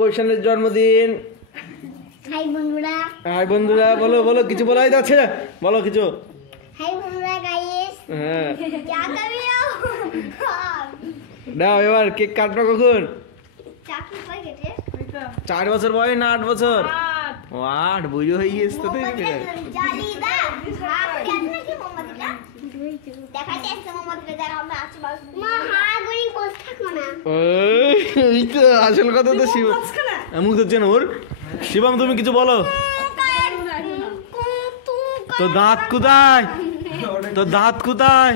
কৈশানের জন্মদিন। হাই বন্ধুরা। হাই বন্ধুরা, বলো বলো, কিছু বলাই যাচ্ছে, বলো কিছু। হাই বন্ধুরা গাইস। হ্যাঁ, क्या कर रहे हो? দাও এবার কেক কাটবো কখন? চাকরি কই গেছে? 4 বছর বয়স না 8 বছর? 8 বুঝো হয়ে গেছে তো। জালিদা হাফ কেন নাকি মোমবাতিটা দেখাইতে এসে মোমবাতিটা দেখা আমরা আছি বাস মা হা গরি বস থাকো না। এই তো আসল কথা তো শিব মুখ হচ্ছে না ওর। শিবম তুমি কিছু বলো। তো দাঁত কোথায়? তো দাঁত কোথায়?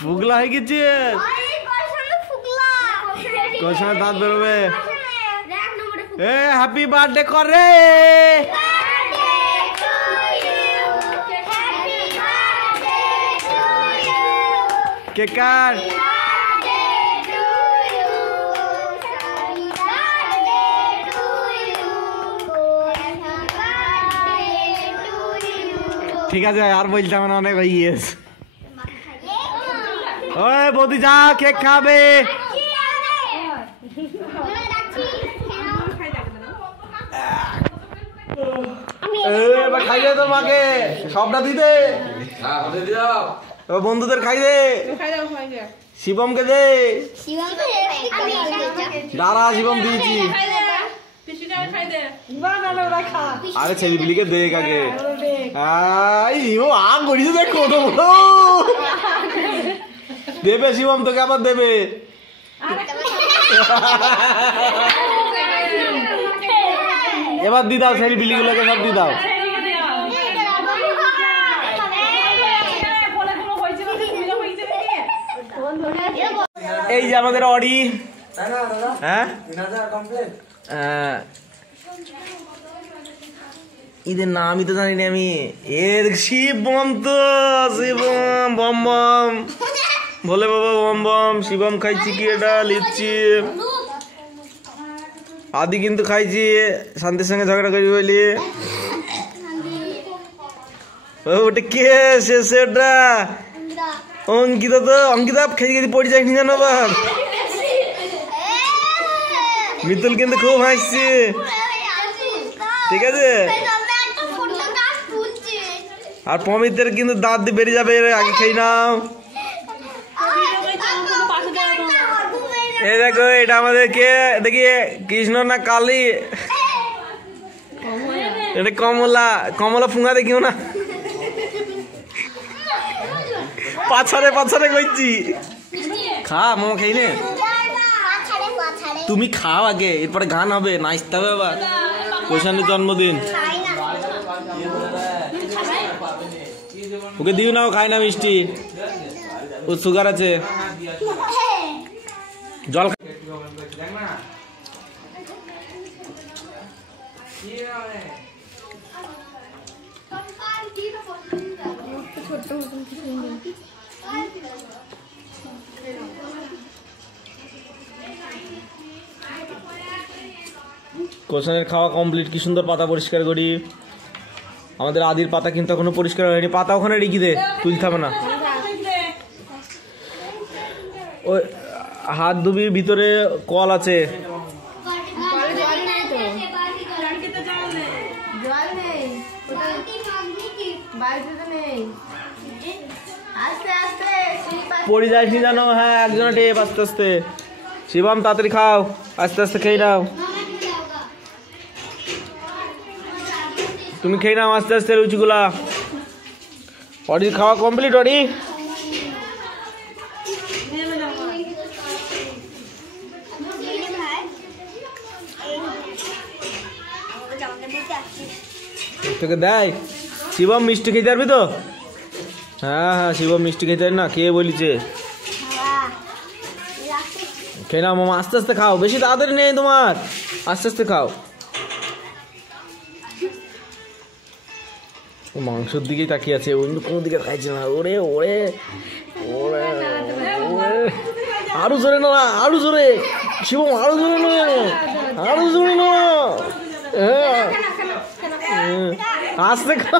ফুগলা হয়ে গেছে। কৈশানের দাঁত বেরোবে। এ হ্যাপি বার্থডে করে। Cake cut. ঠিক আছে আর বলতাম না, অনেক হয়ে গেছে। ওই বৌদি যা কেক খাবে। এবার খাই দে তোর মাকে, সবটা দিতে বন্ধুদের খাই দে। শিবমকে দে। দাঁড়া শিবম দিয়েছি। আরে ছেলেপিলিকে দে কাকে। ও আম করিস দেখো তো দেবে শিবম, তোকে আবার দেবে। এবার দি দাও ছেলেপিলি গুলোকে, সব দি দাও। এই যে আমাদের অডি। হ্যাঁ ঈদের নামই তো জানি না আমি। এর শিবম তো শিবম বম বম বলে বাবা বম বম। শিবম খাইছি কি এটা লিচ্ছি। আদি কিন্তু খাইছি শান্তির সঙ্গে ঝগড়া করি বলি। ওটা কে শেষ? ওটা অঙ্কিতা। তো অঙ্কিতা খেয়ে খেয়ে পড়ে যায়নি জানো বাপ। মিতুল কিন্তু খুব হাসছে। ঠিক আছে, আর পমিতের কিন্তু দাঁত দিয়ে বেরিয়ে যাবে, আগে খেয়ে নাও। এই দেখো এটা আমাদের কে দেখি, কৃষ্ণ না কালী? এটা কমলা। কমলা ফুঙ্গা দেখিও না, পাছারে পাছারে কইছি। খা মোমো খাই নে। তুমি খাও আগে, এরপরে গান হবে, নাচতে হবে আবার। কৈশানের জন্মদিন, ওকে দিও না, ও খায় না মিষ্টি, ও সুগার আছে। জল কৈশানের খাওয়া কমপ্লিট। কি সুন্দর পাতা পরিষ্কার করি। আমাদের আদির পাতা কিন্তু এখনো পরিষ্কার হয়নি। পাতা ওখানে রেখে দে, তুলতে হবে না। ওই হাত ধুবি, ভিতরে কল আছে। পড়ে যাসনি জানো? হ্যাঁ একজনে টেপ। আস্তে আস্তে শিবম তাড়াতাড়ি খাও, আস্তে আস্তে খেয়ে নাও। তুমি খেয়ে নাও আস্তে আস্তে লুচিগুলা। অডি খাওয়া কমপ্লিট? অডি তোকে দেয়? শিবম মিষ্টি খেতে পারবি তো? হ্যাঁ হ্যাঁ শিবম মিষ্টি খেতে পারি না, কে বলিছে? খেয়ে নাও মামা, আস্তে আস্তে খাও, বেশি তাড়াতাড়ি নেই তোমার, আস্তে আস্তে খাও। মাংসের দিকেই তাকিয়ে আছে, অন্য কোনো দিকে খাইছে না। ওরে ওরে ওরে আরো জোরে না, আরো জোরে শিবম, আরো জোরে না, আরো জোরে না। হ্যাঁ আস্তে খা।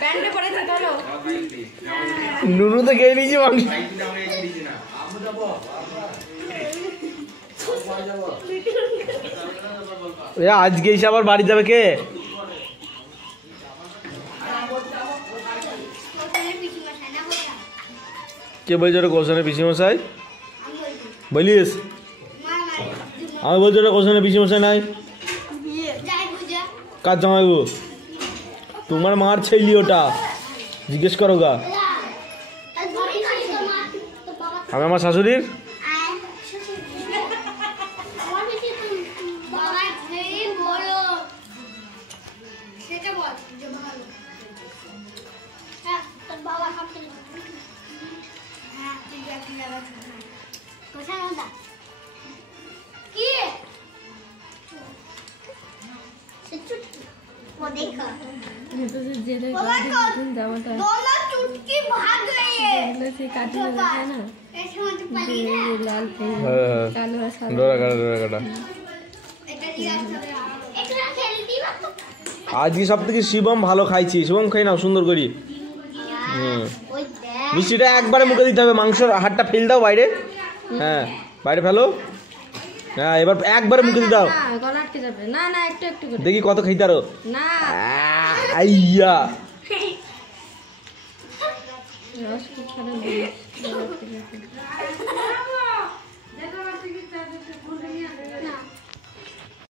প্যান্টে পড়েছে চলো। নুনু তো খেয়ে নিয়েছি মাংস। আজকে এসে আবার বাড়ি যাবে কে? কে বলছো ওটা কোশনের পিসিমশাই? বলিস আমি বলছি ওটা কোশনের পিসিমশাই নাই। কার জামাইবু? তোমার মার ছেলি ওটা, জিজ্ঞেস করো গা। আমি আমার শাশুড়ির আজকে সব থেকে শিবম ভালো খাইছি। শিবম খাই নাও সুন্দর করি। মিষ্টিটা একবারে মুখে দিতে হবে, মাংসর হাড়টা ফেল দাও বাইরে। হ্যাঁ বাইরে ফেলো। হ্যাঁ এবার একবারে মুখে দিতে দাও। দেখি কত খাইতে আরো। আইয়া রস